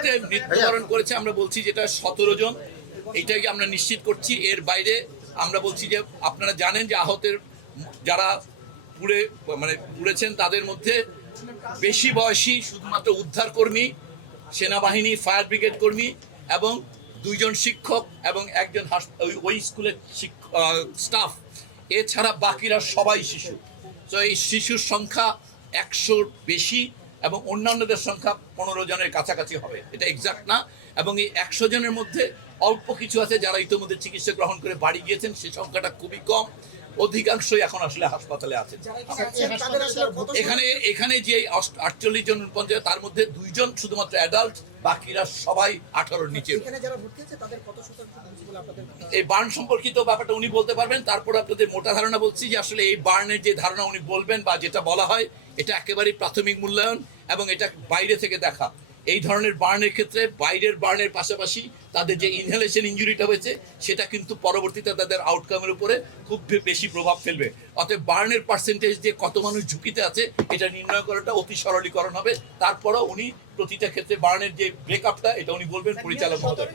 মুহূর্তে মৃত্যুবরণ করেছে আমরা বলছি যেটা 17 জন, এইটাকে আমরা নিশ্চিত করছি। এর বাইরে আমরা বলছি যে আপনারা জানেন যে আহতের যারা পুড়েছেন তাদের মধ্যে বেশি বয়সী শুধুমাত্র উদ্ধারকর্মী, সেনাবাহিনী, ফায়ার ব্রিগেড কর্মী এবং 2 জন শিক্ষক এবং একজন ওই স্কুলের স্টাফ। এছাড়া বাকিরা সবাই শিশু। তো এই শিশুর সংখ্যা 100-র বেশি এবং অন্যান্যদের সংখ্যা 15 জনের কাছাকাছি হবে, এটা এক্সাক্ট না। এবং এই 100 জনের মধ্যে অল্প কিছু আছে যারা ইতিমধ্যে চিকিৎসা গ্রহণ করে বাড়ি গিয়েছেন, সে সংখ্যাটা খুবই কম। অধিকাংশই এখন আসলে হাসপাতালে আছেন। এখানে যে 48 জন পঞ্চায়েত, তার মধ্যে 2 জন শুধুমাত্র অ্যাডাল্ট, বাকিরা সবাই 18-র নিচে। এই বার্ন সম্পর্কিত ব্যাপারটা উনি বলতে পারবেন। তারপর আপনাদের মোটা ধারণা বলছি যে আসলে এই বার্নের যে ধারণা উনি বলবেন বা যেটা বলা হয়, এটা একেবারেই প্রাথমিক মূল্যায়ন এবং এটা বাইরে থেকে দেখা। এই ধরনের বার্নের ক্ষেত্রে বাইরের বার্নের পাশাপাশি তাদের যে ইনহেলেশন ইনজুরিটা হয়েছে সেটা কিন্তু পরবর্তীতে তাদের আউটকামের উপরে খুব বেশি প্রভাব ফেলবে। অতএব বার্নের পার্সেন্টেজ যে কত মানুষ ঝুঁকিতে আছে এটা নির্ণয় করাটা অতি সরলীকরণ হবে। তারপরেও উনি প্রতিটা ক্ষেত্রে বার্নের যে ব্রেকআপটা এটা উনি বলবেন পরিচালক মহোদয়।